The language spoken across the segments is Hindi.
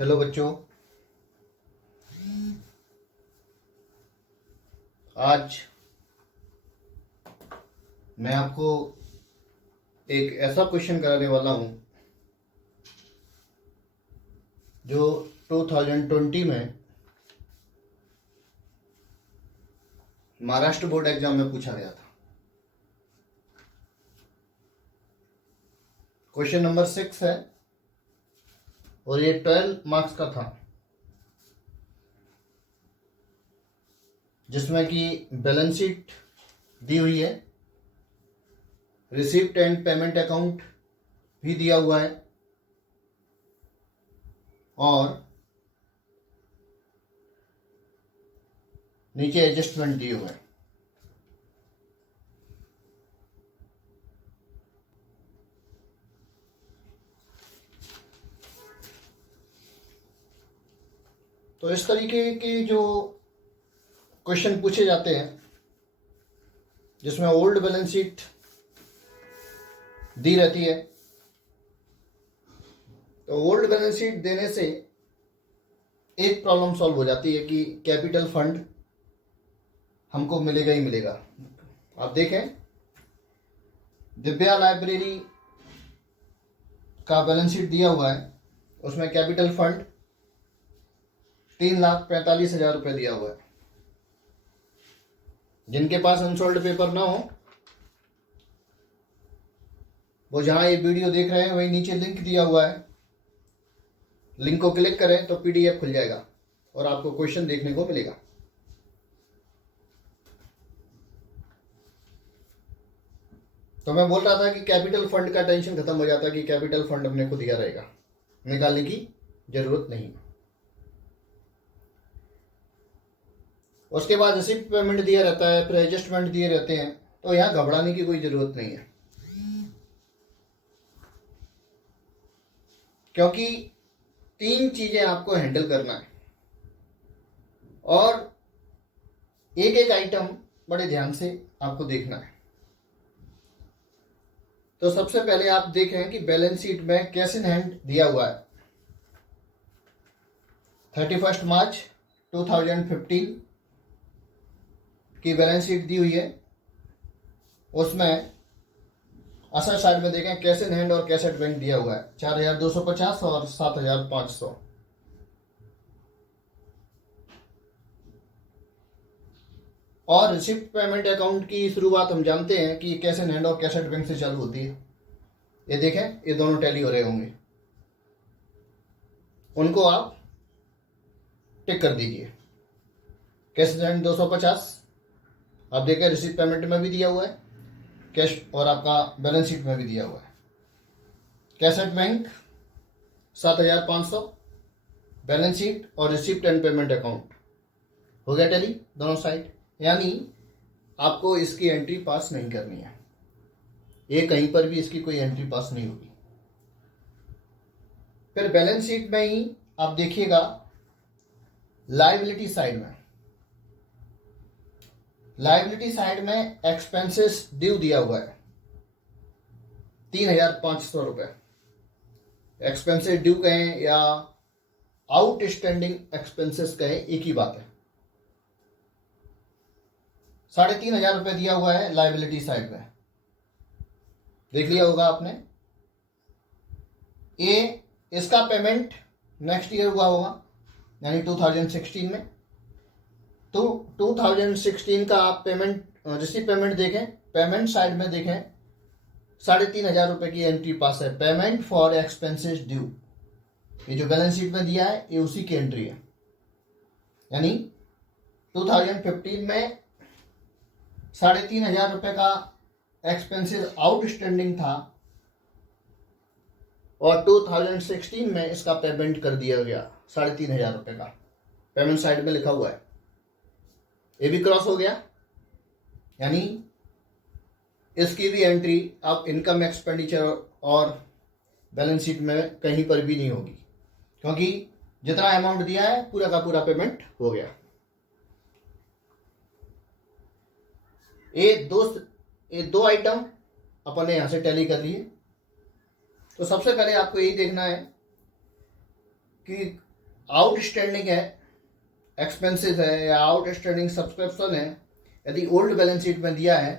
हेलो बच्चों। आज मैं आपको एक ऐसा क्वेश्चन कराने वाला हूं जो 2020 में महाराष्ट्र बोर्ड एग्जाम में पूछा गया था। क्वेश्चन नंबर 6 है और ये 12 मार्क्स का था, जिसमें कि बैलेंस शीट दी हुई है, रिसिप्ट एंड पेमेंट अकाउंट भी दिया हुआ है और नीचे एडजस्टमेंट दिए हुए हैं। तो इस तरीके के जो क्वेश्चन पूछे जाते हैं जिसमें ओल्ड बैलेंस शीट दी रहती है, तो ओल्ड बैलेंस शीट देने से एक प्रॉब्लम सॉल्व हो जाती है कि कैपिटल फंड हमको मिलेगा ही मिलेगा। आप देखें, दिव्या लाइब्रेरी का बैलेंस शीट दिया हुआ है, उसमें कैपिटल फंड 3,45,000 रुपये दिया हुआ है। जिनके पास अनसोल्ड पेपर ना हो वो जहां ये वीडियो देख रहे हैं वही नीचे लिंक दिया हुआ है, लिंक को क्लिक करें तो पीडीएफ खुल जाएगा और आपको क्वेश्चन देखने को मिलेगा। तो मैं बोल रहा था कि कैपिटल फंड का टेंशन खत्म हो जाता कि कैपिटल फंड अपने को दिया रहेगा, निकालने की जरूरत नहीं। उसके बाद रिसिप्ट पेमेंट दिया रहता है, फिर एडजस्टमेंट दिए रहते हैं, तो यहां घबराने की कोई जरूरत नहीं है, क्योंकि 3 चीजें आपको हैंडल करना है और एक एक आइटम बड़े ध्यान से आपको देखना है। तो सबसे पहले आप देखें कि बैलेंस शीट में कैश इन हैंड दिया हुआ है। 31 मार्च 2015 की बैलेंस शीट दी हुई है। उसमें असर साइड में देखें कैश इन हैंड और कैश एट बैंक दिया हुआ है, 4,250 और 7,500। और रिसिप्ट पेमेंट अकाउंट की शुरुआत हम जानते हैं कि कैश इन हैंड और कैश एट बैंक से चालू होती है। ये देखें, ये दोनों टैली हो रहे होंगे, उनको आप टिक कर दीजिए। कैश इन हैंड 250 आप देखें, रिसिप्ट पेमेंट में भी दिया हुआ है, कैश और आपका बैलेंस शीट में भी दिया हुआ है। Cash at bank 7,500, balance sheet और रिसिप्ट एंड पेमेंट अकाउंट हो गया टैली दोनों साइड। यानी आपको इसकी एंट्री पास नहीं करनी है, ये कहीं पर भी इसकी कोई एंट्री पास नहीं होगी। फिर बैलेंस शीट में ही आप देखिएगा लायबिलिटी साइड में एक्सपेंसेस ड्यू दिया हुआ है 3,500 रुपए। एक्सपेंसेस ड्यू कहें या आउटस्टैंडिंग एक्सपेंसेस कहें, एक ही बात है। 3,500 रुपये दिया हुआ है लायबिलिटी साइड में, देख लिया होगा आपने। ये इसका पेमेंट नेक्स्ट ईयर हुआ होगा, यानी 2016 में। तो 2016 का आप पेमेंट रिसीव पेमेंट देखें, पेमेंट साइड में देखें 3,500 रुपये की एंट्री पास है, पेमेंट फॉर एक्सपेंसेस ड्यू। ये जो बैलेंस शीट में दिया है ये उसी की एंट्री है। यानी 2015 में 3,500 रुपये का एक्सपेंसेस आउटस्टैंडिंग था और 2016 में इसका पेमेंट कर दिया गया 3,500 रुपये का, पेमेंट साइड में लिखा हुआ है। ये भी क्रॉस हो गया, यानी इसकी भी एंट्री अब इनकम एक्सपेंडिचर और बैलेंस शीट में कहीं पर भी नहीं होगी, क्योंकि जितना अमाउंट दिया है पूरा का पूरा पेमेंट हो गया। ये दो आइटम अपन ने यहां से टैली कर लिए। तो सबसे पहले आपको यही देखना है कि आउटस्टैंडिंग है, एक्सपेंसिव है या आउटस्टैंडिंग सब्सक्रिप्शन है, यदि ओल्ड बैलेंस शीट में दिया है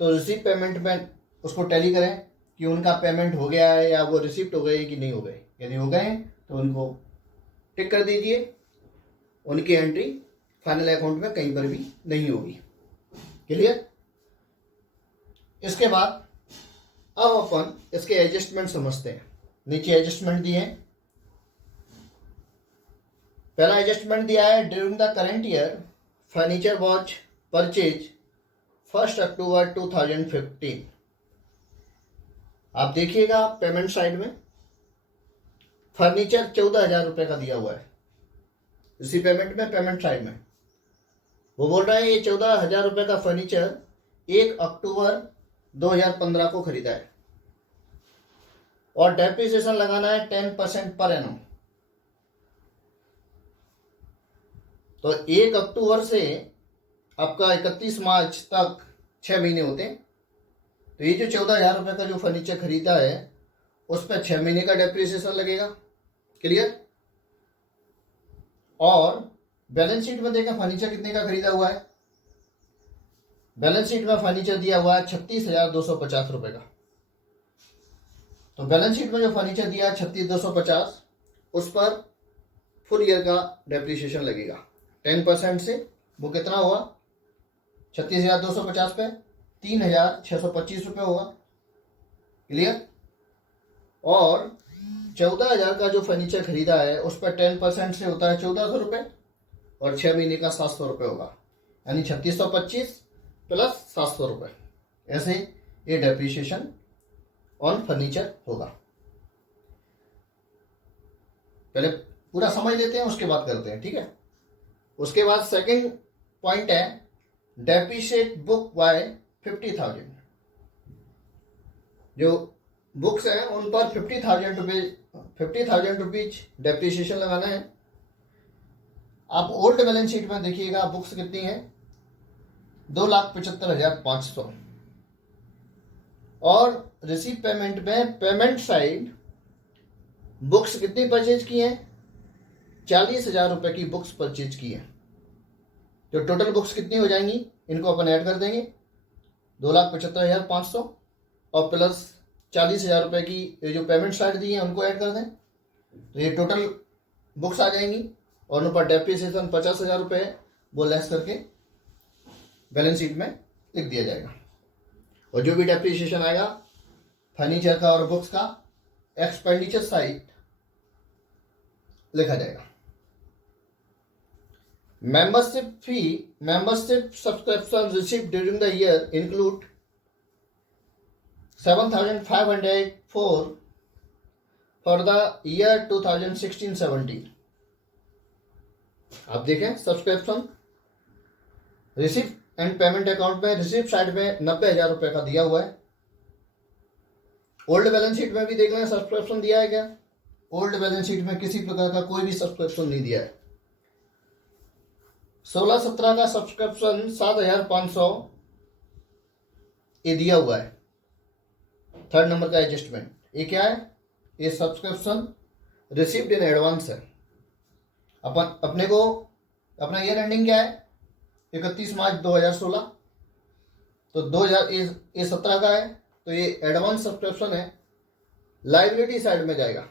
तो रिसीव पेमेंट में उसको टैली करें कि उनका पेमेंट हो गया है या वो रिसिप्ट हो गए कि नहीं हो गए। यदि हो गए हैं तो उनको टिक कर दीजिए, उनकी एंट्री फाइनल अकाउंट में कहीं पर भी नहीं होगी। क्लियर? इसके बाद अब अपन इसके एडजस्टमेंट समझते हैं। नीचे एडजस्टमेंट दिए हैं। पहला एडजस्टमेंट दिया है, during the current year furniture watch purchase 1 अक्टूबर 2015। आप देखिएगा पेमेंट साइड में फर्नीचर 14,000 रुपये का दिया हुआ है। इसी पेमेंट में पेमेंट साइड में वो बोल रहा है ये 14,000 रुपये का फर्नीचर 1 अक्टूबर 2015 को खरीदा है और डेप्रिसिएशन लगाना है 10% पर एनम। तो 1 अक्टूबर से आपका 31 मार्च तक 6 महीने होते हैं। तो ये जो 14,000 रुपये का जो फर्नीचर खरीदा है उस पर 6 महीने का डेप्रिसिएशन लगेगा। क्लियर? और बैलेंस शीट में देखा फर्नीचर कितने का खरीदा हुआ है। बैलेंस शीट में फर्नीचर दिया हुआ है 36,250 रुपये का। तो बैलेंस शीट में जो फर्नीचर दिया है 36,250, उस पर फुल ईयर का डेप्रिसिएशन लगेगा 10% से। वो कितना हुआ? 36,250 पे 3,625 रुपये होगा। क्लियर? और 14,000 का जो फर्नीचर खरीदा है उस पर 10% से होता है 1,400 रुपये और 6 महीने का 700 रुपये होगा, यानी 3,625 प्लस 700 रुपये। ऐसे ये डेप्रिसिएशन ऑन फर्नीचर होगा। पहले पूरा समझ लेते हैं, उसके बाद करते हैं। ठीक है? उसके बाद सेकंड पॉइंट है, डेप्रिशिएट बुक बाय 50,000। जो बुक्स हैं उन पर 50,000 रुपीज डेप्रिसिएशन लगाना है। आप ओल्ड बैलेंस शीट में देखिएगा बुक्स कितनी है, 2,75,500। और रिसीव पेमेंट में पेमेंट साइड बुक्स कितनी परचेज की हैं, 40,000 रुपये की बुक्स परचेज की हैं। तो टोटल बुक्स कितनी हो जाएंगी, इनको अपन ऐड कर देंगे, 2,75,500 और प्लस 40,000 रुपये की ये जो पेमेंट साइड दी है उनको ऐड कर दें, तो ये टोटल बुक्स आ जाएंगी। और उन पर डेप्रिसिएशन 50,000 रुपये है, वो लेस करके बैलेंस शीट में लिख दिया जाएगा। और जो भी डेप्रिसिएशन आएगा फर्नीचर का और बुक्स का एक्सपेंडिचर साइड लिखा जाएगा। Membership subscription received during the year include 7,504 for the year 2016-17। आप देखें subscription receipt and payment account में रिसिप्ट साइड में 90,000 रुपये का दिया हुआ है। ओल्ड बैलेंस शीट में भी देख लें सब्सक्रिप्शन दिया है क्या। ओल्ड बैलेंस शीट में किसी प्रकार का कोई भी सब्सक्रिप्शन नहीं दिया है। 16-17 का सब्सक्रिप्शन 7,500 ये दिया हुआ है। थर्ड नंबर का एडजस्टमेंट ये क्या है, ये सब्सक्रिप्शन रिसीव्ड इन एडवांस है। अपने को अपना ईयर एंडिंग क्या है, 31 मार्च 2016। तो 2017 का है, तो ये एडवांस सब्सक्रिप्शन है, लाइबिलिटी साइड में जाएगा।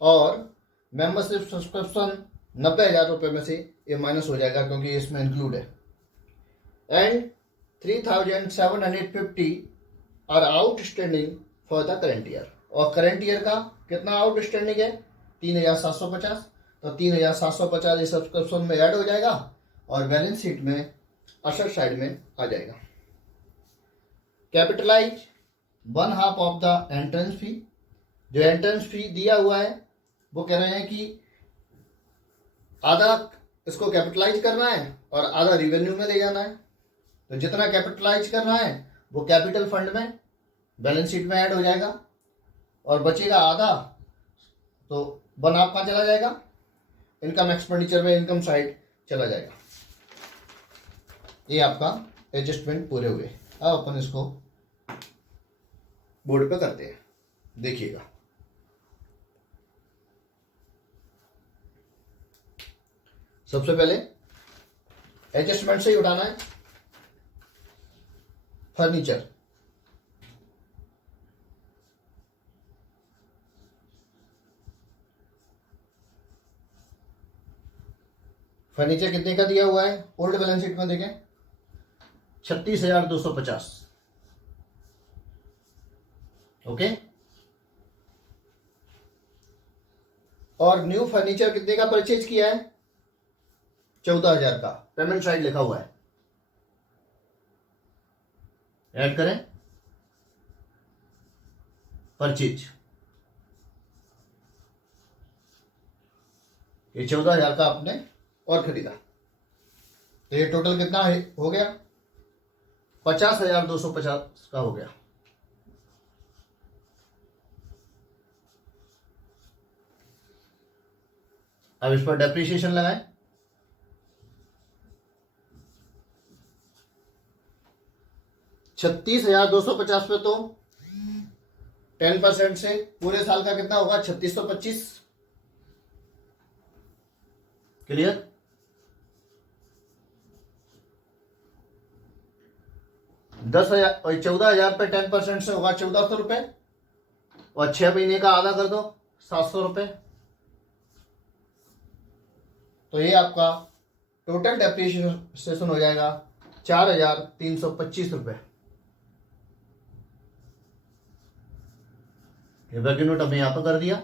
और मेंबरशिप सब्सक्रिप्शन 90,000 रुपये में से ये माइनस हो जाएगा क्योंकि इसमें इंक्लूड है। And 3,750 are outstanding for the current year. और करेंट ईयर का कितना आउटस्टैंडिंग है, 3,750। तो 3,750 इस सब्सक्रिप्शन में ऐड हो जाएगा और बैलेंस शीट में असेट साइड में आ जाएगा। Capitalise 1/2 of the entrance fee. जो एंट्रेंस फी दिया हुआ है वो कह रहे हैं कि आधा इसको कैपिटलाइज करना है और आधा रिवेन्यू में ले जाना है। तो जितना कैपिटलाइज करना है वो कैपिटल फंड में बैलेंस शीट में ऐड हो जाएगा और बचेगा आधा, तो 1/2 कहाँ चला जाएगा, इनकम एक्सपेंडिचर में इनकम साइड चला जाएगा। ये आपका एडजस्टमेंट पूरे हुए। अब अपन इसको बोर्ड पे करते हैं, देखिएगा। सबसे पहले एडजस्टमेंट से ही उठाना है। फर्नीचर, फर्नीचर कितने का दिया हुआ है ओल्ड बैलेंस शीट में देखें, 36,250। ओके, और न्यू फर्नीचर कितने का परचेज किया है, 14,000 का। पेमेंट साइड लिखा हुआ है, ऐड करें परचेज। ये 14,000 का आपने और खरीदा, तो ये टोटल कितना है हो गया, 50,250 का हो गया। अब इस पर डेप्रिसिएशन लगाएं। $36,250 पे तो 10% से पूरे साल का कितना होगा, 3625। क्लियर? 10,000 और 14,000 पे 10% से होगा 1,400 रुपए, और 6 महीने का आधा कर दो 700 रुपए। तो ये आपका टोटल डेप्रिसिएशन हो जाएगा 4,325 रुपए। वैल्यू नोट हमने यहां पर कर दिया,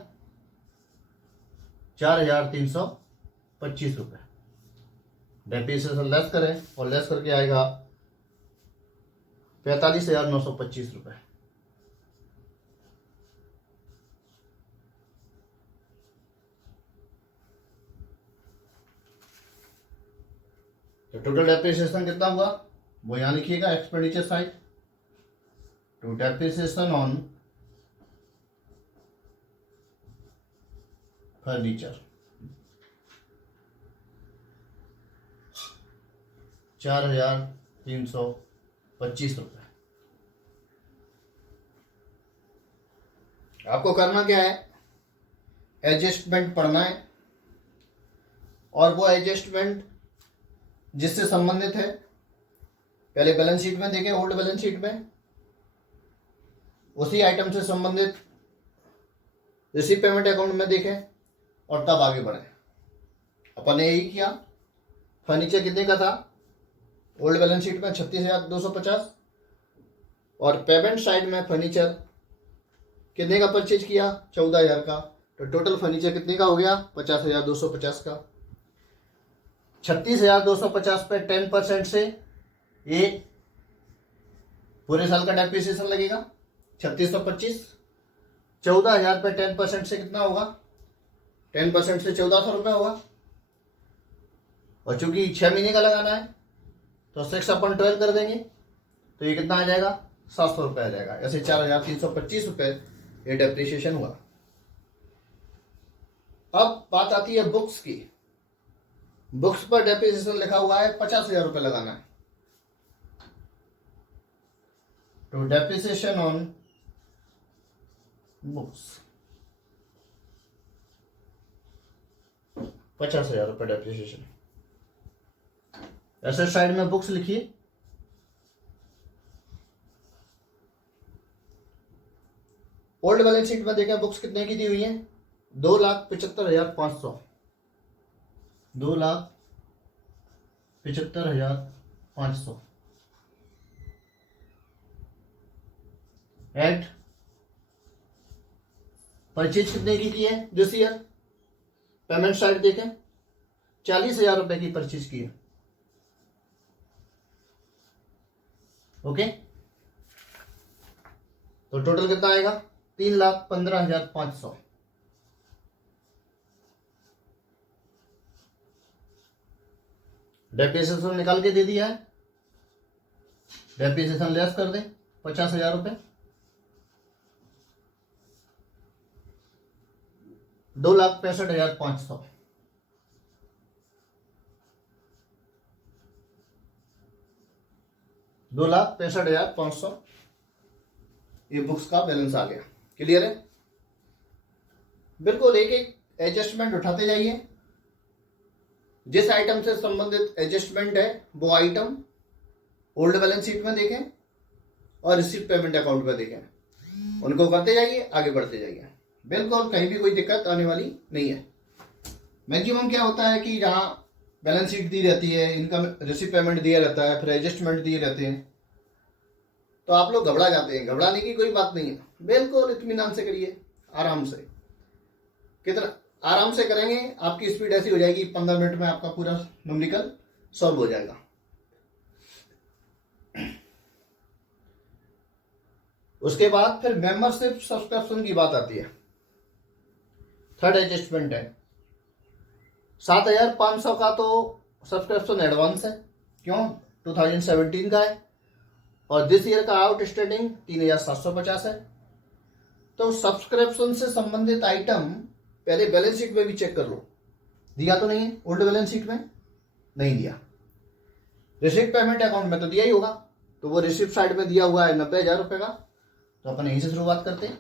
4,325 रुपए। डेप्रिसिएशन लेस करें और लेस करके आएगा 45,925 रुपए। तो टोटल डेप्रिसिएशन कितना हुआ वो यहां लिखिएगा, expenditure side. To depreciation on furniture 4,325 रुपए। आपको करना क्या है, एडजस्टमेंट पढ़ना है, और वो एडजस्टमेंट जिससे संबंधित है पहले बैलेंस शीट में देखें, ओल्ड बैलेंस शीट में उसी आइटम से संबंधित रिसीव पेमेंट अकाउंट में देखें, और तब आगे बढ़े। अपन ने यही किया। फर्नीचर कितने का था ओल्ड बैलेंस शीट में, 36,250, और पेमेंट साइड में फर्नीचर कितने का परचेज किया, 14,000 का। तो टोटल फर्नीचर कितने का हो गया, 50,250 का। 36,250 पे 10% से ये पूरे साल का डेप्रिसिएशन लगेगा 3625। 14,000 पे 10% से कितना होगा, 10% से 1,400 रुपये होगा, और चूंकि 6 महीने का लगाना है तो 6/12 कर देंगे, तो ये कितना आ जाएगा, 700 रुपये आ जाएगा। ऐसे 4,325 रुपये ये डेप्रिसिएशन हुआ। अब बात आती है बुक्स की। बुक्स पर डेप्रिसिएशन लिखा हुआ है 50,000 रुपये लगाना है। तो डेप्रिसिएशन ऑन बुक्स 50,000 रुपये डेप्रिसिएशन। ऐसे साइड में बुक्स लिखिए, ओल्ड बैलेंस शीट में देखें बुक्स कितने की दी हुई है, 2,75,500। 2,75,500 एट परचेज कितने की है दिस ईयर, पेमेंट साइड देखें 40,000 रुपए की परचेज की है। ओके, तो टोटल कितना आएगा, 3,15,500। डेप्रिसिएशन निकाल के दे दिया है, डेप्रिसिएशन लेस कर दे 50,000 रुपए, 2,65,500। $2,65,500 ये बुक्स का बैलेंस आ गया। क्लियर है? बिल्कुल एक एक एडजस्टमेंट उठाते जाइए जिस आइटम से संबंधित एडजस्टमेंट है वो आइटम ओल्ड बैलेंस शीट में देखें और रिसीव पेमेंट अकाउंट में देखें, उनको करते जाइए, आगे बढ़ते जाइए, बिल्कुल कहीं भी कोई दिक्कत आने वाली नहीं है। मैक्सिमम क्या होता है कि जहाँ बैलेंस शीट दी रहती है, इनकम रिसीव पेमेंट दिया रहता है, फिर एडजस्टमेंट दिए रहते हैं, तो आप लोग घबरा जाते हैं। घबराने की कोई बात नहीं है, बिल्कुल इत्मीनान से करिए, आराम से। कितना आराम से करेंगे, आपकी स्पीड ऐसी हो जाएगी 15 मिनट में आपका पूरा न्यूमेरिकल सॉल्व हो जाएगा। उसके बाद फिर मेंबरशिप सब्सक्रिप्शन की बात आती है। थर्ड एडजस्टमेंट है 7,500 का, तो सब्सक्रिप्शन एडवांस है, क्यों, 2017 का है, और दिस ईयर का आउटस्टैंडिंग 3,750 है। तो सब्सक्रिप्शन से संबंधित आइटम पहले बैलेंस शीट में भी चेक कर लो, दिया तो नहीं है, ओल्ड बैलेंस शीट में नहीं दिया, रिसीट पेमेंट अकाउंट में तो दिया ही होगा, तो वो रिसीट साइड में दिया हुआ है 90,000 रुपये का, तो अपन यहीं से शुरुआत करते हैं।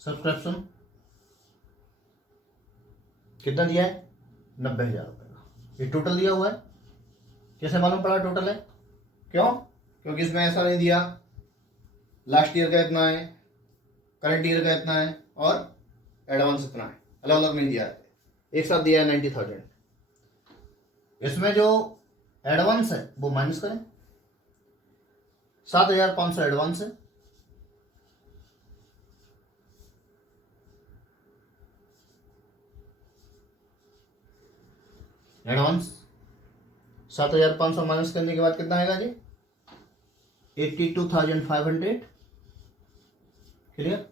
सब्सक्रिप्शन कितना दिया है, 90,000 रुपये का, ये टोटल दिया हुआ है। कैसे मालूम पड़ा टोटल है, क्यों, क्योंकि इसमें ऐसा नहीं दिया लास्ट ईयर का इतना है, करंट ईयर का इतना है और एडवांस इतना है, अलग अलग नहीं दिया है, एक साथ दिया है 90,000। इसमें जो एडवांस है वो माइनस करें, 7,500 एडवांस है, एडवांस 7,500 माइनस करने के बाद कितना आएगा जी, 82,500। क्लियर,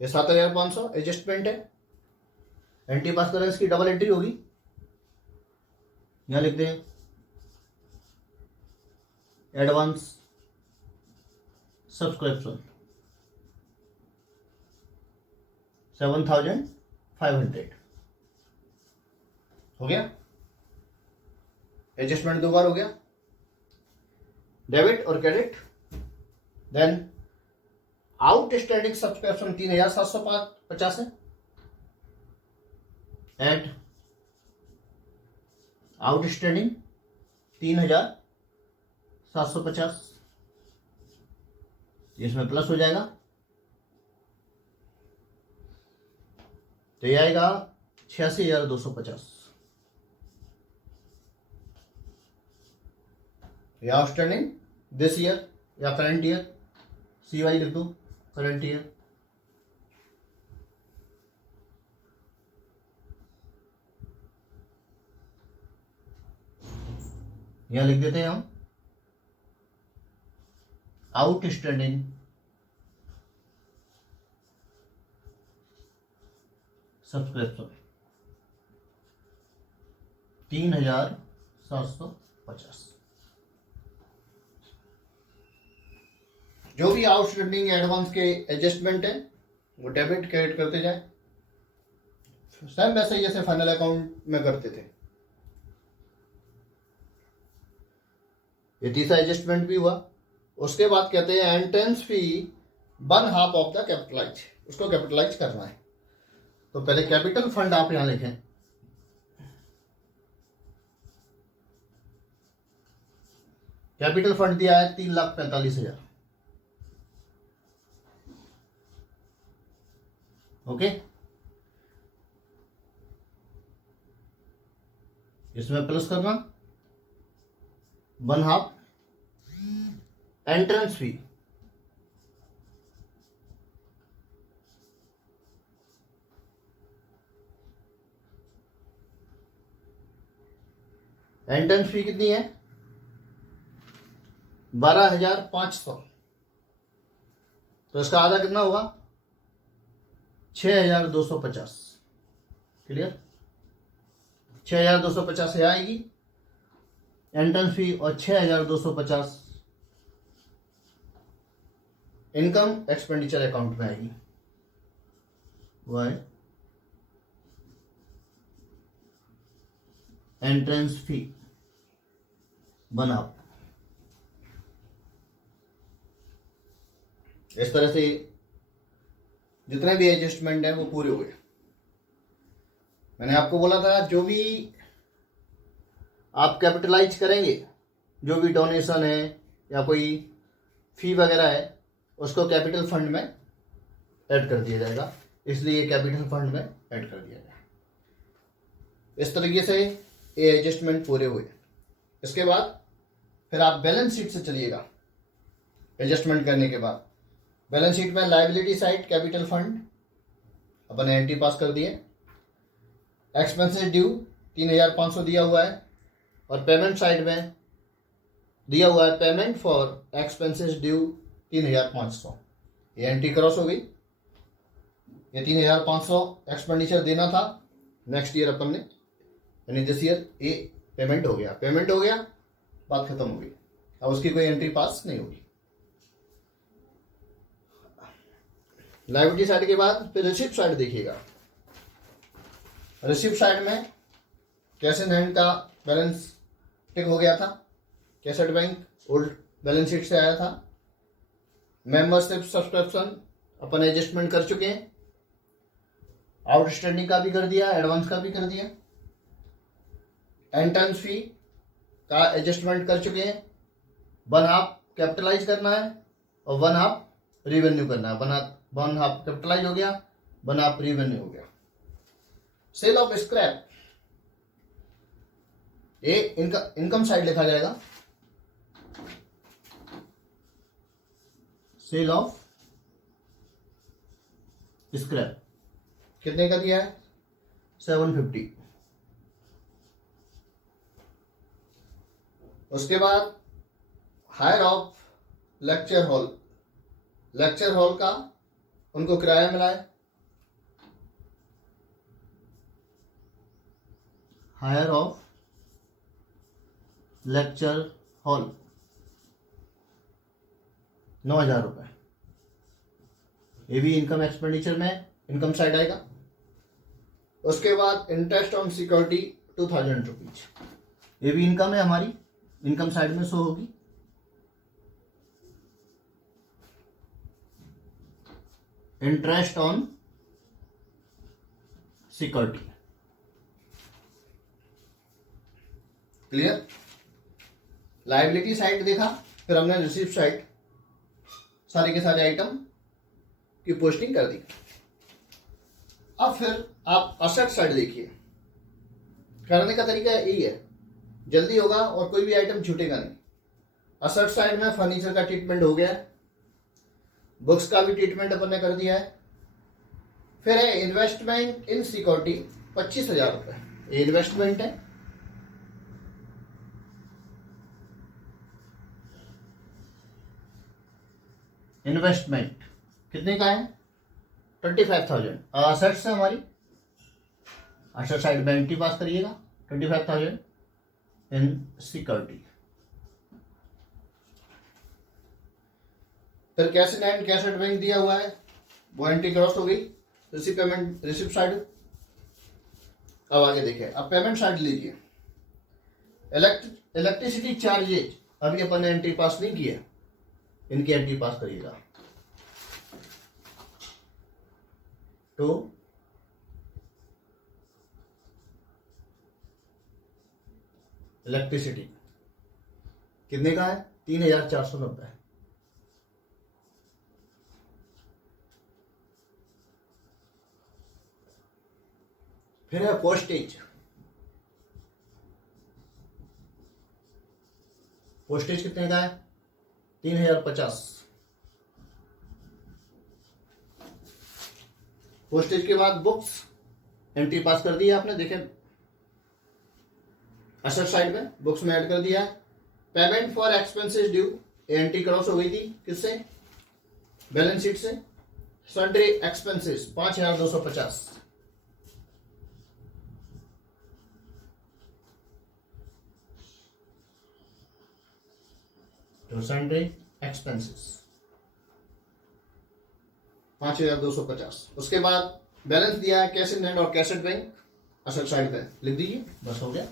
ये 7,500 एडजस्टमेंट है, एंट्री पास करें, इसकी डबल एंट्री होगी, यहां लिख दें एडवांस सब्सक्रिप्शन 7,500 हो गया, एडजस्टमेंट 2 बार हो गया, डेबिट और क्रेडिट। देन आउटस्टैंडिंग सब्सक्रिप्शन 3,750 है, एड आउटस्टैंडिंग 3,750, इसमें प्लस हो जाएगा, तो ये आएगा 86,250। ये आउटस्टैंडिंग दिस ईयर या करंट ईयर, CY लिख दो, करंट ईयर। यहां लिख देते हैं हम आउटस्टैंडिंग सब्सक्रिप्शन 3,750। जो भी आउटस्टैंडिंग एडवांस के एडजस्टमेंट है वो डेबिट क्रेडिट करते जाए, सेम वैसे ही जैसे फाइनल अकाउंट में करते थे। ये तीसरा एडजस्टमेंट भी हुआ। उसके बाद कहते हैं entrance fee 1/2 of the capitalise, उसको कैपिटलाइज करना है, तो पहले कैपिटल फंड आप यहां लिखें, कैपिटल फंड दिया है 3,45,000। ओके, इसमें प्लस करना 1/2 एंट्रेंस फी, एंट्रेंस फी कितनी है 12,500, तो इसका आधा कितना होगा 6,250। क्लियर, 6,250 है आएगी एंट्रेंस फी, और 6,250 इनकम एक्सपेंडिचर अकाउंट में आएगी। वाई एंट्रेंस फी बनाओ, इस तरह से जितने भी एडजस्टमेंट है वो पूरे हुए। मैंने आपको बोला था जो भी आप कैपिटलाइज करेंगे, जो भी डोनेशन है या कोई फी वगैरह है, उसको कैपिटल फंड में ऐड कर दिया जाएगा, इसलिए कैपिटल फंड में ऐड कर दिया जाएगा। इस तरीके से ये एडजस्टमेंट पूरे हुए। इसके बाद फिर आप बैलेंस शीट से चलिएगा। एडजस्टमेंट करने के बाद बैलेंस शीट में लायबिलिटी साइड कैपिटल फंड अपन ने एंट्री पास कर दिए। एक्सपेंसेस ड्यू 3,500 दिया हुआ है और पेमेंट साइड में दिया हुआ है पेमेंट फॉर एक्सपेंसेस ड्यू 3,500। ये एंट्री क्रॉस हो गई। ये 3,500 एक्सपेंडिचर देना था नेक्स्ट ईयर अपन ने, यानी दिस ईयर ये पेमेंट हो गया। पेमेंट हो गया, बात खत्म हो गई। अब उसकी कोई एंट्री पास नहीं होगी। लायबिलिटी साइड के बाद फिर रिसिप्ट साइड देखिएगा। रिसिप्ट साइड में कैश इन हैंड का बैलेंस टिक हो गया था। Cassette bank old balance sheet से आया था। मेंबरशिप सब्सक्रिप्शन अपन एडजस्टमेंट कर चुके हैं। आउटस्टैंडिंग का भी कर दिया, एडवांस का भी कर दिया। एंट्रेंस फी का एडजस्टमेंट कर चुके हैं। वन हाफ कैपिटलाइज करना है और वन हाफ रिवेन्यू करना है। वन हाफ कैपिटलाइज हो गया, वन हाफ रिवेन्यू हो गया। सेल ऑफ स्क्रैप ये इनकम साइड लिखा जाएगा। सेल ऑफ स्क्रैप कितने का दिया है? 750। उसके बाद hire of lecture hall. Lecture hall का उनको किराया मिला है। हायर ऑफ लेक्चर हॉल 9,000 रुपये। ये भी इनकम एक्सपेंडिचर में इनकम साइड आएगा। उसके बाद इंटरेस्ट ऑन सिक्योरिटी 2,000 रुपीज। ये भी इनकम है हमारी, इनकम साइड में शो होगी। Interest on security. Clear? Liability side देखा, फिर हमने रिसीप्ट साइड सारे के सारे आइटम की पोस्टिंग कर दी। अब फिर आप असेट साइड देखिए। करने का तरीका यही है, जल्दी होगा और कोई भी आइटम छूटेगा नहीं। असेट साइड में फर्नीचर का ट्रीटमेंट हो गया, बुक्स का भी ट्रीटमेंट अपन ने कर दिया है। फिर है इन्वेस्टमेंट इन सिक्योरिटी 25,000 रुपये। ये इन्वेस्टमेंट है। इन्वेस्टमेंट कितने का है? 25,000। असेट्स है हमारी, असेट साइड में एंट्री पास करिएगा 25,000 इन सिक्योरिटी। फिर cash in hand cash at bank दिया हुआ है, वो एंट्री क्रॉस हो गई। Receipt side. अब आगे देखिए, अब पेमेंट साइड लीजिए। इलेक्ट्रिसिटी चार्जेज अभी अपन ने एंट्री पास नहीं किया, इनकी एंट्री पास करिएगा। तो इलेक्ट्रिसिटी कितने का है? 3,490। फिर है पोस्टेज। पोस्टेज कितने का है? 3,050। पोस्टेज के बाद बुक्स एंट्री पास कर दी है आपने, देखे असेट साइड में बुक्स में ऐड कर दिया। Payment for expenses due entry cross हो गई थी, किससे? बैलेंस शीट से। Sundry expenses 5,250। तो सन्ड्री एक्सपेंसेस 5,250। उसके बाद बैलेंस दिया है कैश इन हैंड और cash at bank. Asset side पे लिख दीजिए, बस हो गया।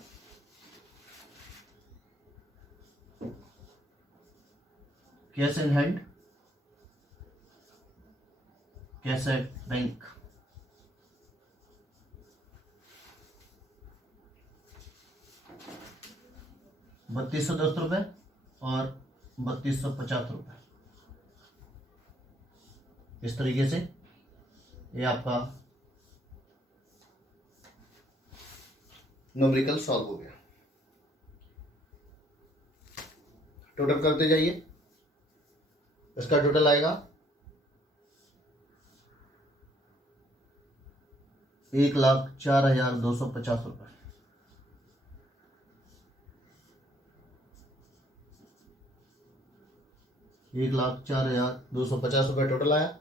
Cash in hand cassette bank 3210 रुपये और 3250 रुपये। इस तरीके से ये आपका न्यूमेरिकल सॉल्व हो गया। टोटल करते जाइए। इसका टोटल आएगा 1,04,250 रुपये। 1,04,250 रुपये टोटल आया।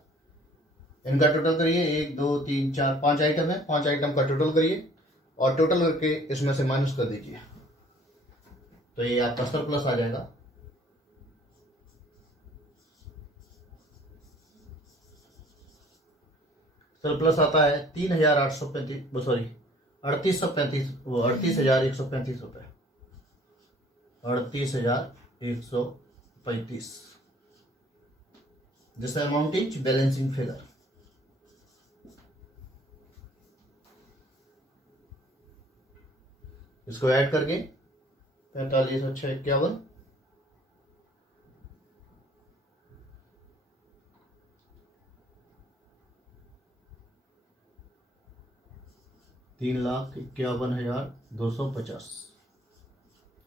इनका टोटल करिए। 1 2 3 4 5 आइटम है, 5 आइटम का टोटल करिए और टोटल करके इसमें से माइनस कर दीजिए, तो ये आपका सरप्लस आ जाएगा। सरप्लस आता है 3,835, सॉरी 3835, 38,135 रुपये, 38,135। This amount is balancing figure. इसको ऐड करके 45 और 6 51, 3,51,250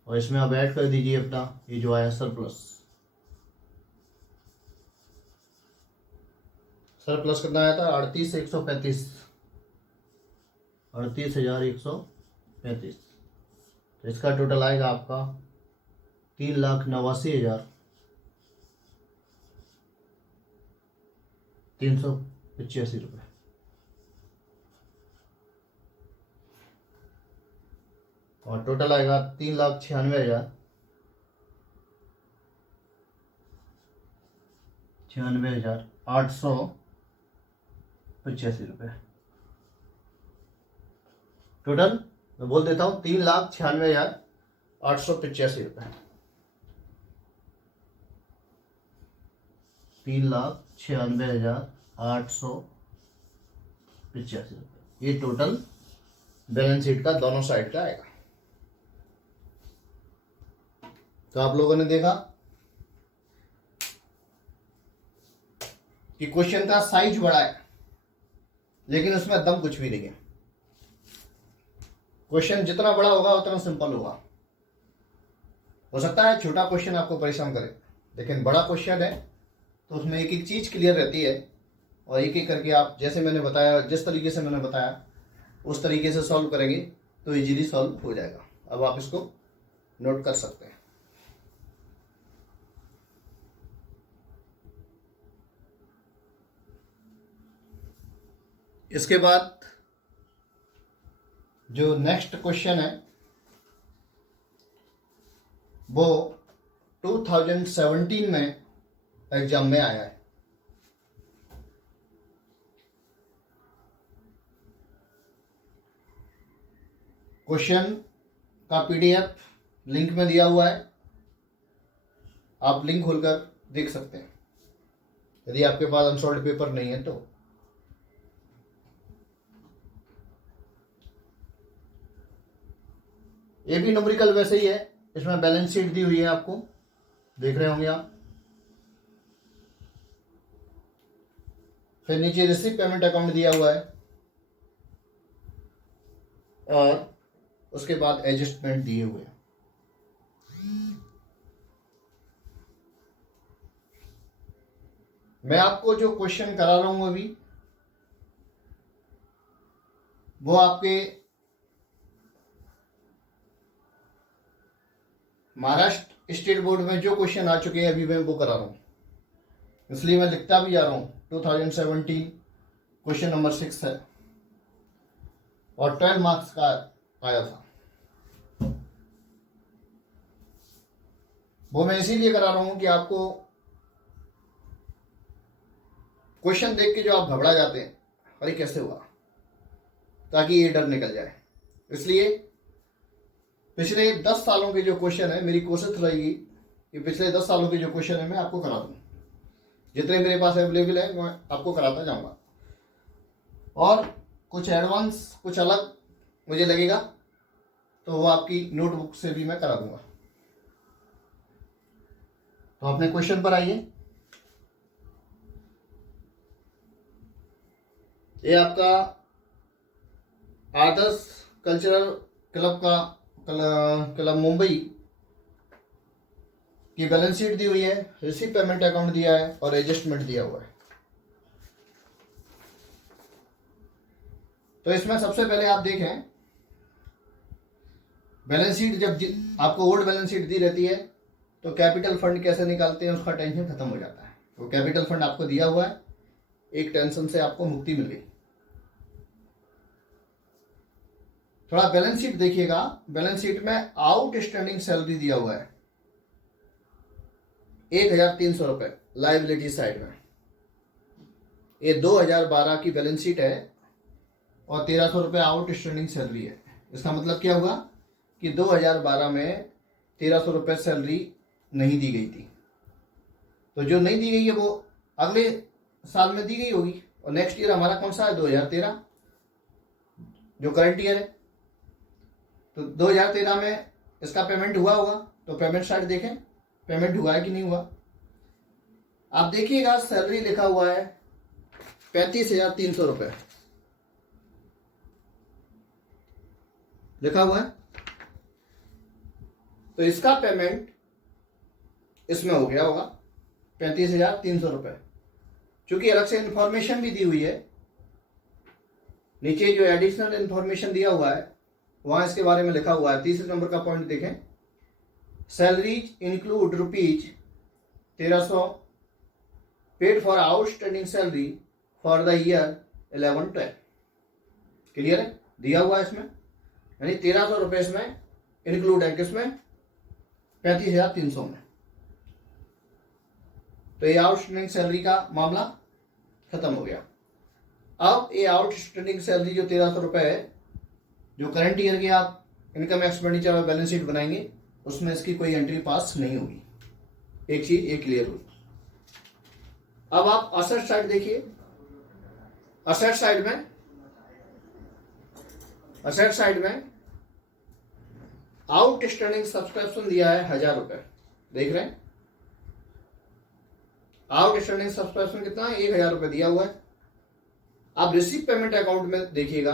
और इसमें आप ऐड कर दीजिए अपना ये जो आया सरप्लस। सरप्लस कितना आया था? 38,135, 38,135। तो इसका टोटल आएगा आपका 3,89,385 रुपये। और टोटल आएगा 3,96,885 रुपये। टोटल मैं बोल देता हूँ 3,96,885 रुपये। 3,96,885 रुपये ये टोटल बैलेंस शीट का दोनों साइड का आएगा। तो आप लोगों ने देखा कि क्वेश्चन का साइज बड़ा है लेकिन उसमें दम कुछ भी नहीं है। क्वेश्चन जितना बड़ा होगा उतना सिंपल होगा। हो सकता है छोटा क्वेश्चन आपको परेशान करे, लेकिन बड़ा क्वेश्चन है तो उसमें एक एक चीज क्लियर रहती है और एक एक करके आप जैसे मैंने बताया, जिस तरीके से मैंने बताया उस तरीके से सॉल्व करेंगे तो इजीली सॉल्व हो जाएगा। अब आप इसको नोट कर सकते हैं। इसके बाद जो नेक्स्ट क्वेश्चन है वो 2017 में एग्जाम में आया है। क्वेश्चन का पीडीएफ लिंक में दिया हुआ है, आप लिंक खोलकर देख सकते हैं यदि आपके पास अनसॉल्व्ड पेपर नहीं है तो। ये भी न्यूमेरिकल वैसे ही है, इसमें बैलेंस शीट दी हुई है, आपको देख रहे होंगे आप। फिर नीचे रिसीव पेमेंट अकाउंट दिया हुआ है और उसके बाद एडजस्टमेंट दिए हुए हैं। मैं आपको जो क्वेश्चन करा रहा हूं अभी वो आपके महाराष्ट्र स्टेट बोर्ड में जो क्वेश्चन आ चुके हैं अभी मैं वो करा रहा हूं, इसलिए मैं लिखता भी जा रहा हूं। 2017 क्वेश्चन नंबर 6 है और 12 मार्क्स का आया था। वो मैं इसीलिए करा रहा हूं कि आपको क्वेश्चन देख के जो आप घबरा जाते हैं, अरे कैसे हुआ, ताकि ये डर निकल जाए। इसलिए पिछले 10 सालों के जो क्वेश्चन है, मेरी कोशिश रहेगी कि पिछले 10 सालों के जो क्वेश्चन है मैं आपको करा दूं। जितने मेरे पास अवेलेबल है मैं आपको कराता जाऊंगा। और कुछ एडवांस कुछ अलग मुझे लगेगा तो वो आपकी नोटबुक से भी मैं करा दूंगा। तो अपने क्वेश्चन पर आइए। ये आपका आदर्श कल्चरल क्लब मुंबई की बैलेंस शीट दी हुई है, रिसीव पेमेंट अकाउंट दिया है और एडजस्टमेंट दिया हुआ है। तो इसमें सबसे पहले आप देखें, बैलेंस शीट जब आपको ओल्ड बैलेंस शीट दी रहती है तो कैपिटल फंड कैसे निकालते हैं उसका टेंशन खत्म हो जाता है। तो कैपिटल फंड आपको दिया हुआ है, एक टेंशन से आपको मुक्ति मिल गई। थोड़ा बैलेंस शीट देखिएगा, बैलेंस शीट में आउटस्टैंडिंग सैलरी दिया हुआ है 1,300 रुपये लाइबिलिटी साइड में। ये 2012 की बैलेंस शीट है और 1,300 रुपये आउटस्टैंडिंग सैलरी है। इसका मतलब क्या हुआ कि 2012 में 1,300 रुपये सैलरी नहीं दी गई थी। तो जो नहीं दी गई है वो अगले साल में दी गई होगी। और नेक्स्ट ईयर हमारा कौन सा है, 2013, जो करंट ईयर है। तो 2013 में इसका पेमेंट हुआ होगा। तो पेमेंट साइड देखें, पेमेंट हुआ है कि नहीं हुआ। आप देखिएगा सैलरी लिखा हुआ है 35,300 रुपये लिखा हुआ है। तो इसका पेमेंट इसमें हो गया होगा 35,300 रुपये। चूंकि अलग से इंफॉर्मेशन भी दी हुई है, नीचे जो एडिशनल इंफॉर्मेशन दिया हुआ है वहां इसके बारे में लिखा हुआ है। तीसरे नंबर का पॉइंट देखें, salaries include ₹1,300 paid for outstanding salary for the year 11-12। Clear है, दिया हुआ है इसमें, यानी 1,300 रुपये इसमें इंक्लूड है। किसमें, 35,300 में। तो ये आउटस्टैंडिंग सैलरी का मामला खत्म हो गया। अब ये आउटस्टैंडिंग सैलरी जो 1,300 रुपये है, जो करंट ईयर की आप इनकम एक्सपेंडिचर और बैलेंस शीट बनाएंगे उसमें इसकी कोई एंट्री पास नहीं होगी। एक चीज ये क्लियर हुई। अब आप असेट साइड देखिए। असेट साइड में आउटस्टैंडिंग सब्सक्रिप्शन दिया है 1,000 रुपये। देख रहे हैं, आउटस्टैंडिंग सब्सक्रिप्शन कितना है, 1,000 रुपये दिया हुआ है। आप रिसीव पेमेंट अकाउंट में देखिएगा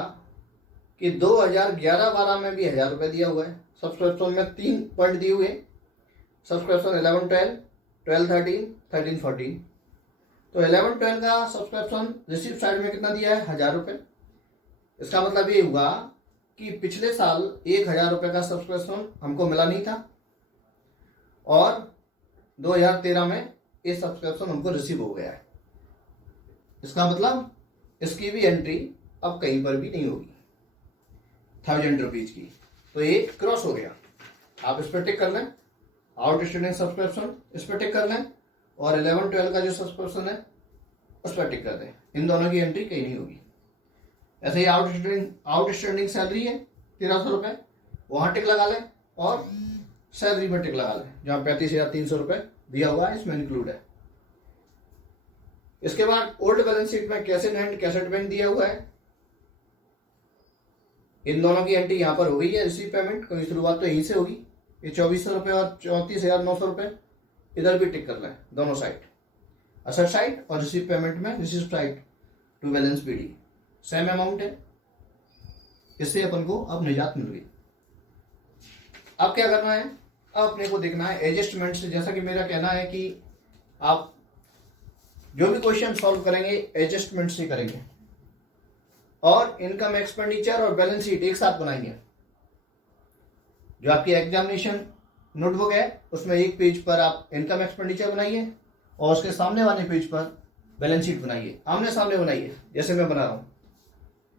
कि 2011-12 में भी 1,000 रुपये दिया हुआ है। सब्सक्रिप्शन में 3 पॉइंट दिए हुए, सब्सक्रिप्शन 11-12, 12-13, 13-14। तो 11-12 का सब्सक्रिप्शन रिसीव साइड में कितना दिया है, 1,000 रुपये। इसका मतलब ये हुआ कि पिछले साल 1,000 रुपये का सब्सक्रिप्शन हमको मिला नहीं था और 2013 में ये सब्सक्रिप्शन हमको रिसीव हो गया है। इसका मतलब इसकी भी एंट्री अब कहीं पर भी नहीं होगी 1,000 रुपीज की। तो ये क्रॉस हो गया। आप इस पर टिक कर लें, आउटस्टैंडिंग सब्सक्रिप्शन इस पर टिक कर लें और 11-12 का जो सब्सक्रिप्शन है उस पर टिक कर दें। इन दोनों की एंट्री कहीं नहीं होगी। ऐसे ही आउटस्टैंडिंग सैलरी है 1,300 रुपये, वहां टिक लगा लें और सैलरी पर टिक लगा लें जहां 35,300 रुपये दिया हुआ है, इसमें इंक्लूड है। इसके बाद ओल्ड बैलेंस शीट में cash in hand, cash advance दिया हुआ है। इन दोनों की एंट्री यहाँ पर हो गई है। रिसीव पेमेंट की शुरुआत तो यहीं से होगी। ये 2,400 रुपये और 34,900 रुपये इधर भी टिक कर लें, दोनों साइड, असेट साइड और रिसीव पेमेंट में receive side to balance PD same amount है। इससे अपन को अब निजात मिल गई। अब क्या करना है, अब अपने को देखना है एडजस्टमेंट से। जैसा कि मेरा कहना है कि आप जो भी क्वेश्चन सॉल्व करेंगे एडजस्टमेंट से करेंगे और इनकम एक्सपेंडिचर और बैलेंस शीट एक साथ बनाएंगे। जो आपकी एग्जामिनेशन नोटबुक है उसमें एक पेज पर आप इनकम एक्सपेंडिचर बनाइए और उसके सामने वाले पेज पर बैलेंस शीट बनाइए, आमने सामने बनाइए जैसे मैं बना रहा हूं।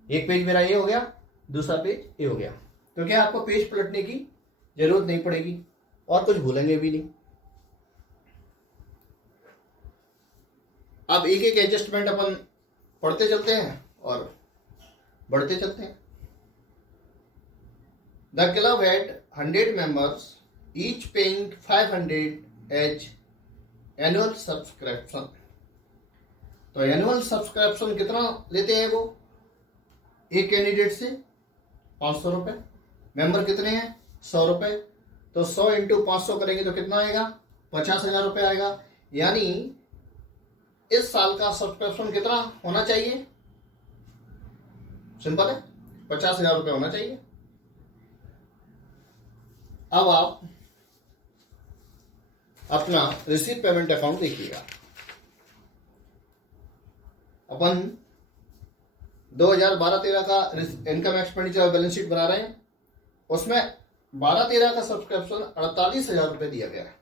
एक पेज मेरा ये हो गया, दूसरा पेज ये हो गया। तो क्या आपको पेज पलटने की जरूरत नहीं पड़ेगी और कुछ भूलेंगे भी नहीं। अब एक एक एडजस्टमेंट अपन पढ़ते चलते हैं और बढ़ते चलते हैं। The club had 100 members, each paying 500 as annual subscription. तो एनुअल सब्सक्रिप्शन कितना लेते हैं वो, एक कैंडिडेट से 500 रुपये, मेंबर कितने हैं 100 रुपये, तो 100 इंटू 500 करेंगे तो कितना आएगा 50,000 रुपये आएगा। यानी इस साल का सब्सक्रिप्शन कितना होना चाहिए, सिंपल है 50,000 रुपये होना चाहिए। अब आप अपना रिसीव पेमेंट अकाउंट देखिएगा। अपन 2012-13 का इनकम एक्सपेंडिचर बैलेंस शीट बना रहे हैं, उसमें 12-13 का सब्सक्रिप्शन 48,000 रुपये दिया गया है,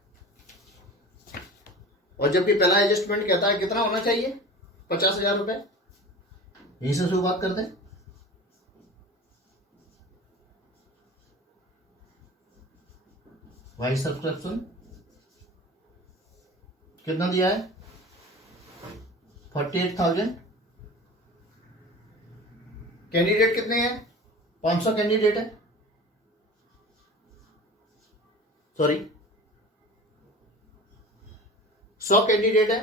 और जबकि पहला एडजस्टमेंट कहता है कितना होना चाहिए 50,000 रुपये। यहीं से शुरुआत करते हैं। वाई सब्सक्रिप्शन कितना दिया है 48,000। कैंडिडेट कितने हैं 500 कैंडिडेट है, सॉरी 100 कैंडिडेट है,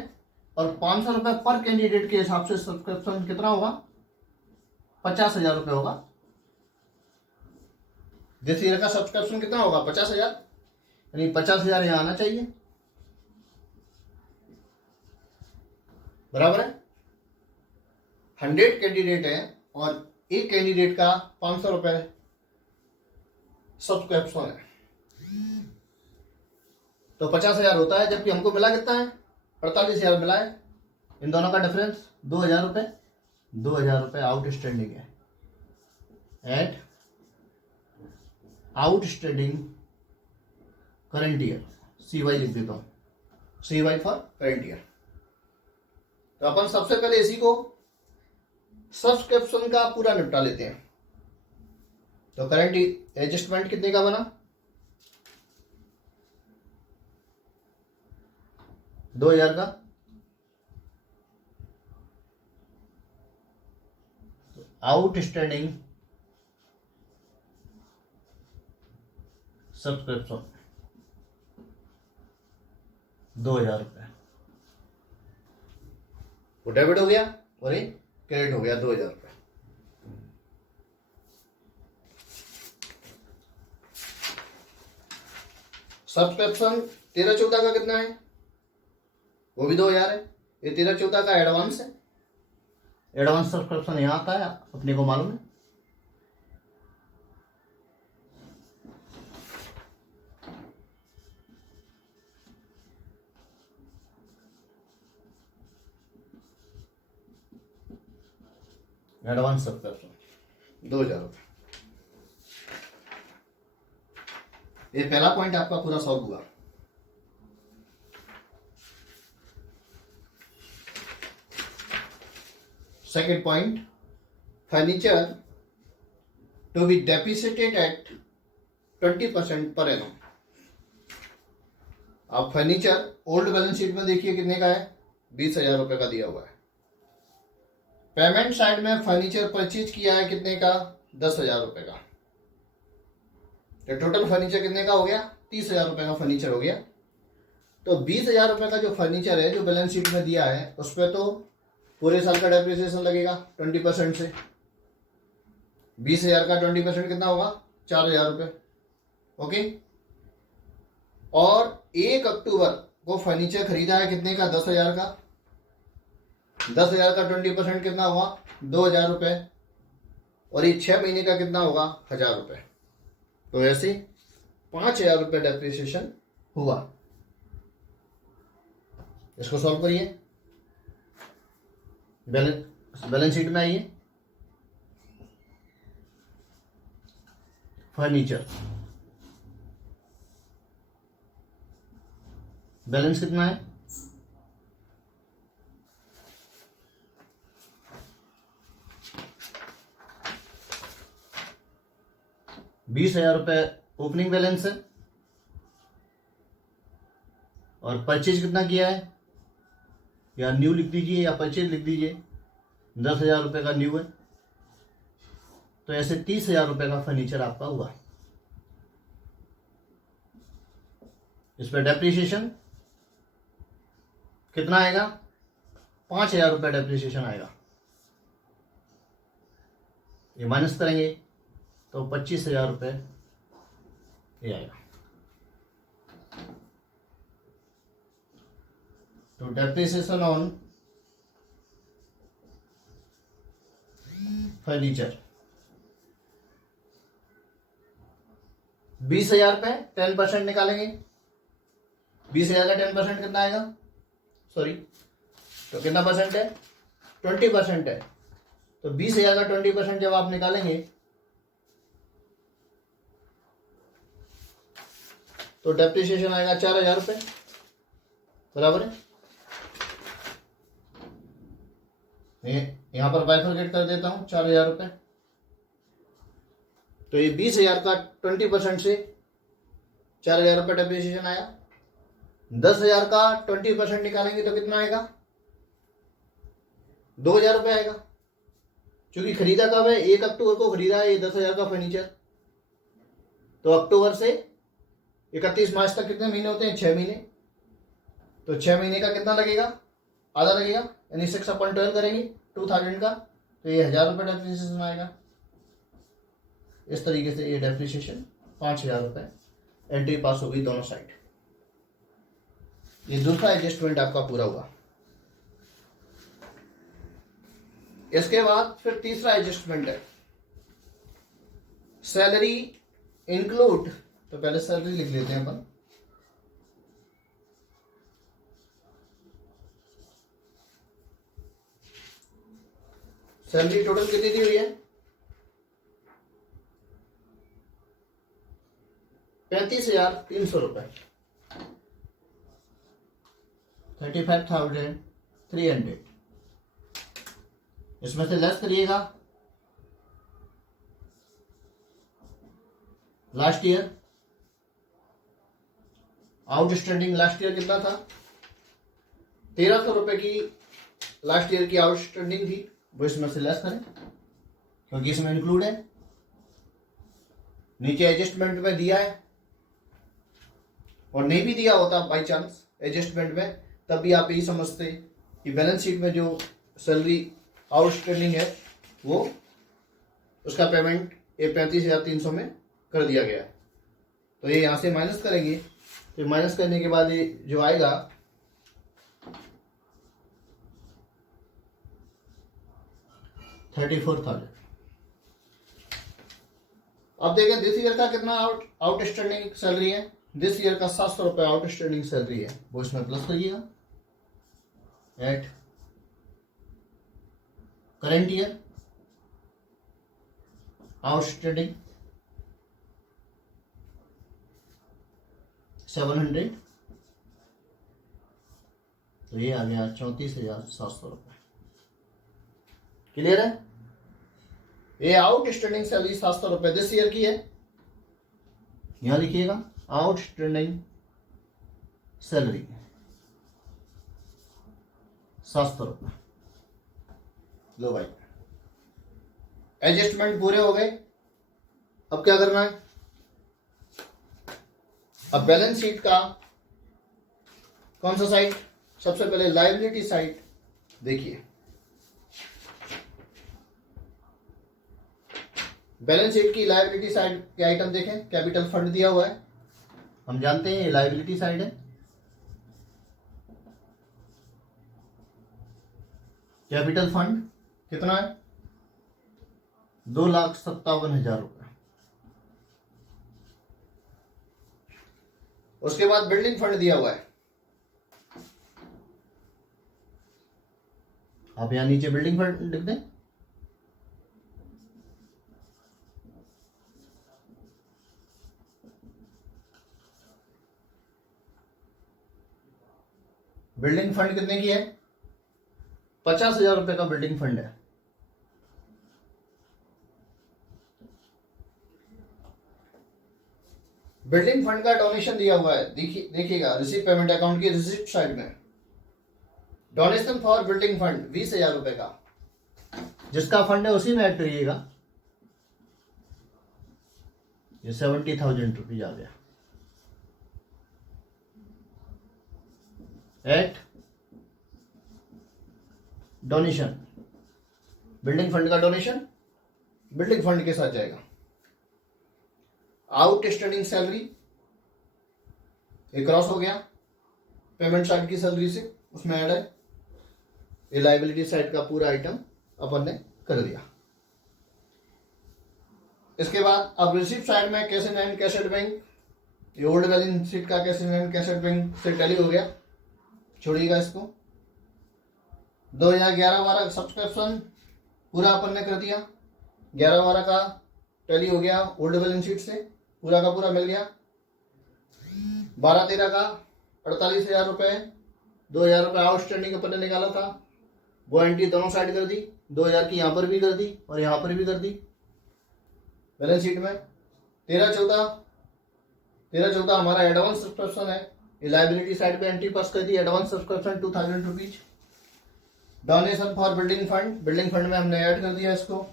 और 500 रुपए पर कैंडिडेट के हिसाब से सब्सक्रिप्शन कितना होगा 50,000 रुपये होगा। जिस ईयर का सब्सक्रिप्शन कितना होगा 50,000, यानी 50,000 यहां आना चाहिए, बराबर है। 100 कैंडिडेट है और एक कैंडिडेट का 500 रुपये सब्सक्रिप्शन है, तो 50,000 होता है, जबकि हमको मिला कितना है 48,000 मिला है। इन दोनों का डिफरेंस 2,000 रुपये, 2,000 रुपये आउटस्टैंडिंग है, at outstanding current year, CY लिख देता हूं, CY फॉर करंट ईयर। तो अपन सबसे पहले इसी को सब्सक्रिप्शन का पूरा निपटा लेते हैं। तो करंट एडजस्टमेंट कितने का बना 2,000 का, आउटस्टैंडिंग सब्सक्रिप्शन 2,000 रुपये, वो डेबिट हो गया और ये क्रेडिट हो गया 2,000 रुपये। सब्सक्रिप्शन 13-14 का कितना है, वो भी 2,000 है। ये 13-14 का एडवांस है, एडवांस सब्सक्रिप्शन यहां आता है, अपने को मालूम है। एडवांस सब्सक्रिप्शन 2,000 रुपये। ये पहला पॉइंट आपका पूरा सॉल्व हुआ। Second point, furniture to be depreciated at 20% per annum. आप फर्नीचर ओल्ड बैलेंस शीट में देखिए कितने का है 20,000 रुपये का दिया हुआ है। पेमेंट साइड में फर्नीचर परचेज किया है कितने का 10,000 रुपये का, तो टोटल फर्नीचर कितने का हो गया 30,000 रुपये का फर्नीचर हो गया। तो 20,000 रुपये का जो फर्नीचर है जो बैलेंस शीट में दिया है उस पर तो पूरे साल का डेप्रिसिएशन लगेगा 20% से। 20,000 का 20% कितना होगा 4,000 रुपये, ओके। और 1 अक्टूबर को फर्नीचर खरीदा है कितने का 10,000 का, 10,000 का 20% कितना हुआ 2,000 रुपये, और ये 6 महीने का कितना होगा 1,000 रुपये। तो ऐसे 5,000 रुपये डेप्रिसिएशन हुआ। इसको सॉल्व करिए, बैलेंस शीट में आइए। फर्नीचर बैलेंस कितना है 20,000 रुपये ओपनिंग बैलेंस है, और परचेज कितना किया है, या न्यू लिख दीजिए या परचेज लिख दीजिए, 10,000 रुपये का न्यू है। तो ऐसे 30,000 रुपये का फर्नीचर आपका हुआ। इस पर डेप्रिसिएशन कितना आएगा 5,000 रुपये डेप्रिसिएशन आएगा। ये माइनस करेंगे तो 25,000 रुपये ये आएगा। तो डेप्रिसिएशन ऑन फर्नीचर 20,000 पे 10% निकालेंगे। 20,000 का 10% कितना आएगा, सॉरी, तो कितना परसेंट है, 20% है। तो 20,000 का 20% जब आप निकालेंगे तो डेप्रिसिएशन आएगा 4,000 रुपये, बराबर है। यहां पर बाइफरकेट कर देता हूं, 4,000 रुपये। तो ये 20,000 का 20% से 4,000 रुपये डेप्रिसिएशन आया। 10,000 का 20% निकालेंगे तो कितना आएगा, 2,000 रुपये आएगा। क्योंकि खरीदा कब है, 1 अक्टूबर को खरीदा है ये 10,000 का फर्नीचर। तो अक्टूबर से 31 मार्च तक कितने महीने होते हैं, 6 महीने। तो 6 महीने का कितना लगेगा, आधा लगेगा, यानी 6/12 करेंगे 2000 का, तो ये 1,000 रुपये डेप्रिसिएशन आएगा। इस तरीके से ये डेप्रिसिएशन 5,000 रुपये एंट्री पास होगी दोनों साइड। ये दूसरा एडजस्टमेंट आपका पूरा हुआ। इसके बाद फिर तीसरा एडजस्टमेंट है सैलरी इंक्लूड। तो पहले सैलरी लिख लेते हैं अपन। सैलरी टोटल कितनी दी हुई है, 35,300 रुपये, 35,300। इसमें से लेस करिएगा last year outstanding. Last year कितना था, 1,300 रुपये की लास्ट ईयर की आउटस्टैंडिंग थी, वो इसमें से लेस करें क्योंकि इसमें इंक्लूड है। नीचे एडजस्टमेंट में दिया है, और नहीं भी दिया होता बाई चांस एडजस्टमेंट में, तब भी आप यही समझते कि बैलेंस शीट में जो सैलरी आउटस्टैंडिंग है वो उसका पेमेंट ये 35,300 में कर दिया गया है। तो ये यहाँ से माइनस करेंगे, तो माइनस करने के बाद ये जो आएगा 34,000। अब देखें दिस ईयर का कितना आउटस्टैंडिंग सैलरी है। दिस ईयर का 700 रुपये आउटस्टैंडिंग सैलरी है, वो इसमें प्लस करिएगा एट करंट ईयर आउटस्टैंडिंग 700। तो ये आ गया 34,700 रुपये। क्लियर है। ये आउटस्टैंडिंग सैलरी 700 रुपये दिस ईयर की है। यहां लिखिएगा आउटस्टैंडिंग सैलरी 700 रुपये। लो भाई, एडजस्टमेंट पूरे हो गए। अब क्या करना है, अब बैलेंस शीट का कौन सा साइड, सबसे पहले लायबिलिटी साइड देखिए। बैलेंस शीट की लायबिलिटी साइड के आइटम देखें। कैपिटल फंड दिया हुआ है, हम जानते हैं ये लायबिलिटी साइड है। कैपिटल फंड कितना है, 2,57,000 रुपये। उसके बाद बिल्डिंग फंड दिया हुआ है। आप यहां नीचे बिल्डिंग फंड लिख दें। बिल्डिंग फंड कितने की है, 50,000 रुपए का बिल्डिंग फंड है। बिल्डिंग फंड का डोनेशन दिया हुआ है, देखिएगा रिसीव पेमेंट अकाउंट की रिसिप्ट साइड में डोनेशन फॉर बिल्डिंग फंड 20,000 रुपए का, जिसका फंड है उसी में ऐड करिएगा। ये 70,000 रुपीज आ गया एट डोनेशन। बिल्डिंग फंड का डोनेशन बिल्डिंग फंड के साथ जाएगा। आउटस्टैंडिंग सैलरी ये क्रॉस हो गया, पेमेंट साइड की सैलरी से उसमें ऐड है। ये लाइबिलिटी साइड का पूरा आइटम अपन ने कर दिया। इसके बाद अब रिसिप्ट साइड में cash in hand, cash at bank, ये ओल्ड बैलेंस शीट का cash in hand, cash at bank से टैली हो गया, छोड़िएगा इसको। 2011-12 सब्सक्रिप्शन पूरा अपन ने कर दिया, 11-12 का टैली हो गया ओल्ड बैलेंस शीट से, पूरा का पूरा मिल गया। 12-13 का 48,000 रुपये, 2,000 रुपये आउटस्टैंडिंग अपन ने निकाला था, वो एंट्री दोनों साइड कर दी, 2,000 की यहाँ पर भी कर दी और यहाँ पर भी कर दी बैलेंस शीट में। 13-14 हमारा एडवांस सब्सक्रिप्शन है, ये लाइबिलिटी साइड पे एंट्री पास कर दी, advance subscription 2,000 rupees. Donation for building fund, building fund में हमने ऐड कर दिया इसको।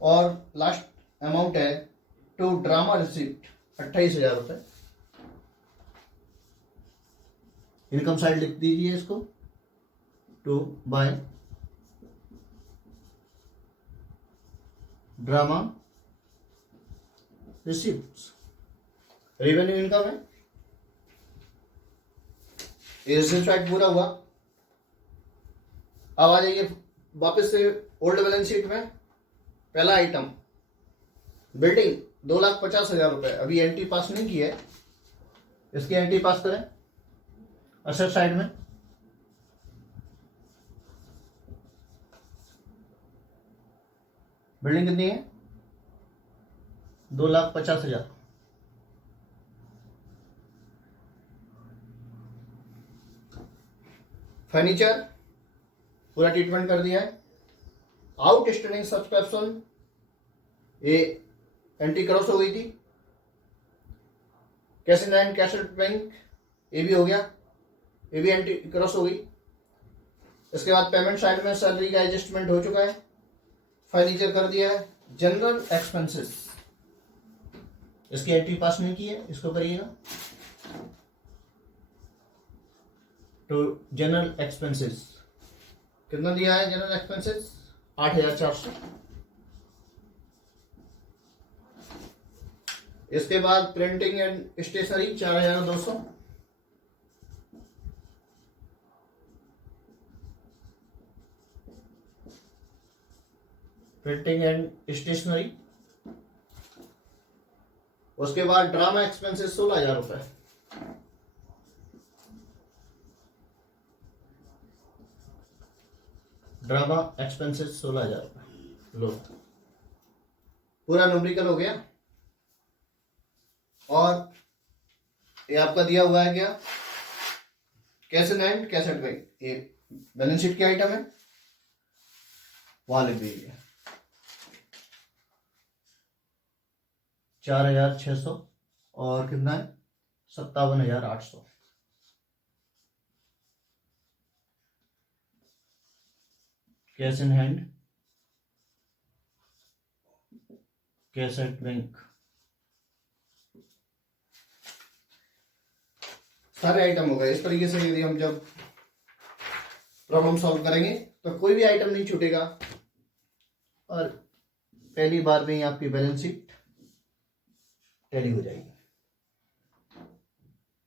और लास्ट अमाउंट है टू ड्रामा रिसिप्ट 28,000 रुपये। इनकम साइड लिख दीजिए इसको, to by drama receipt. Revenue income है, ये रिसिप्ट साइड पूरा हुआ। अब आ जाइए वापस से ओल्ड बैलेंस शीट में। पहला आइटम बिल्डिंग 2,50,000 रुपये, अभी एंट्री पास नहीं की है, इसकी एंट्री पास करें असेट साइड में। बिल्डिंग कितनी है, 2,50,000। फर्नीचर पूरा ट्रीटमेंट कर दिया है। आउटस्टैंडिंग सब्सक्रिप्शन ये एंट्री क्रॉस हो गई थी। Cash in hand, cash at bank ये भी हो गया, ये भी एंट्री क्रॉस हो गई। इसके बाद पेमेंट साइड में सैलरी का एडजस्टमेंट हो चुका है, फर्नीचर कर दिया है। जनरल एक्सपेंसेस इसकी एंट्री पास नहीं की है, इसको करिएगा। तो जनरल एक्सपेंसेस कितना दिया है, जनरल एक्सपेंसेस 8,400। इसके बाद printing and stationery 4,200। Printing and stationery. उसके बाद ड्रामा एक्सपेंसेस 16,000 रुपये। ड्रामा एक्सपेंसेस 16,000 रुपये। लो पूरा न्यूमेरिकल हो गया। और ये आपका दिया हुआ है क्या, cash in hand, cash at bank, ये बैलेंस शीट के आइटम है, वहां लिख दीजिए 4,600 और कितना है 57,800। Cash in hand, cash at bank, सारे आइटम हो गए। इस तरीके से यदि हम जब प्रॉब्लम सॉल्व करेंगे तो कोई भी आइटम नहीं छूटेगा और पहली बार में ही आपकी बैलेंस शीट टैली हो जाएगी।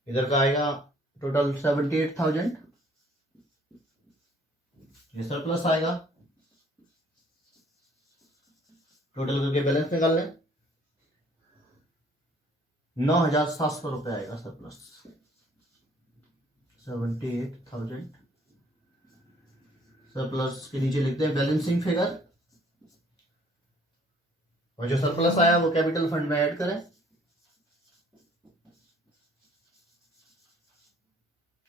इधर का आएगा टोटल 78,000, ये सरप्लस आएगा। टोटल करके बैलेंस निकाल लें, 9,700 रुपये आएगा सरप्लस। 78,000 सरप्लस के नीचे लिखते हैं बैलेंसिंग फिगर, और जो सरप्लस आया वो कैपिटल फंड में ऐड करें।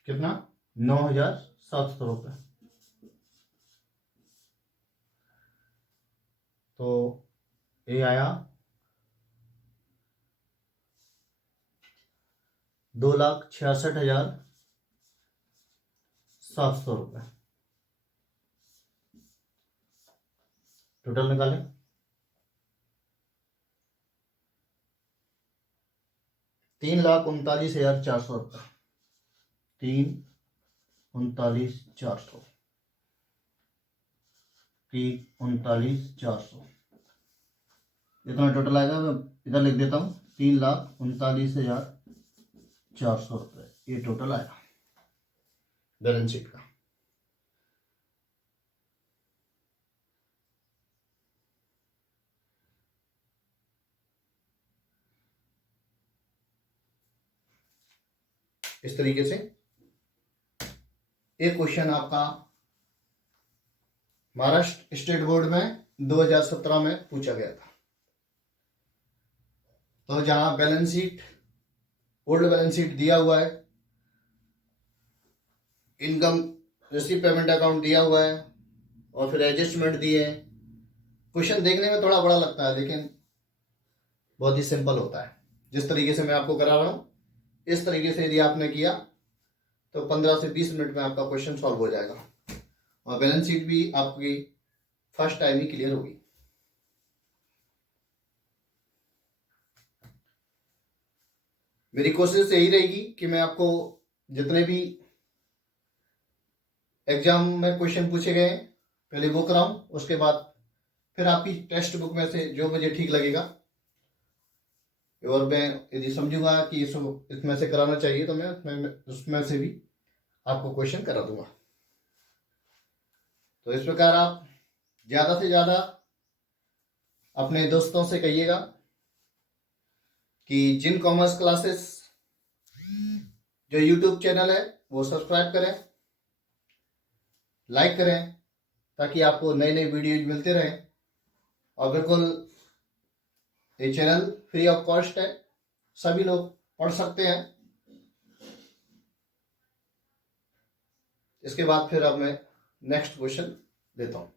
कितना, 9,700 रुपये। तो ये आया 2,66,700 रुपये। टोटल निकालें, 3,39,400 रुपये। 3,39,400, 3,39,400। इतना टोटल आएगा। मैं इधर लिख देता हूँ 3,39,400 रुपये, ये टोटल आया बैलेंस शीट का। इस तरीके से एक क्वेश्चन आपका महाराष्ट्र स्टेट बोर्ड में 2017 में पूछा गया था। तो जहां balance sheet, old balance sheet दिया हुआ है, इनकम रिसीव पेमेंट अकाउंट दिया हुआ है और फिर एडजस्टमेंट दिए हैं। क्वेश्चन देखने में थोड़ा बड़ा लगता है लेकिन बहुत ही सिंपल होता है। जिस तरीके से मैं आपको करा रहा हूं, इस तरीके से यदि आपने किया तो 15 से 20 मिनट में आपका क्वेश्चन सॉल्व हो जाएगा और बैलेंस शीट भी आपकी फर्स्ट टाइम ही क्लियर होगी। मेरी कोशिश यही रहेगी कि मैं आपको जितने भी एग्जाम में क्वेश्चन पूछे गए पहले वो कराऊं, उसके बाद फिर आपकी टेक्स्ट बुक में से जो मुझे ठीक लगेगा और मैं यदि समझूंगा कि इसमें से कराना चाहिए तो मैं उसमें से भी आपको क्वेश्चन करा दूंगा। तो इस प्रकार आप ज़्यादा से ज़्यादा अपने दोस्तों से कहिएगा कि जिन कॉमर्स क्लासेस जो यूट्यूब चैनल है वो सब्सक्राइब करें, लाइक करें, ताकि आपको नए नए वीडियोज मिलते रहें। और बिल्कुल ये चैनल फ्री ऑफ कॉस्ट है, सभी लोग पढ़ सकते हैं। इसके बाद फिर अब मैं नेक्स्ट क्वेश्चन देता हूँ।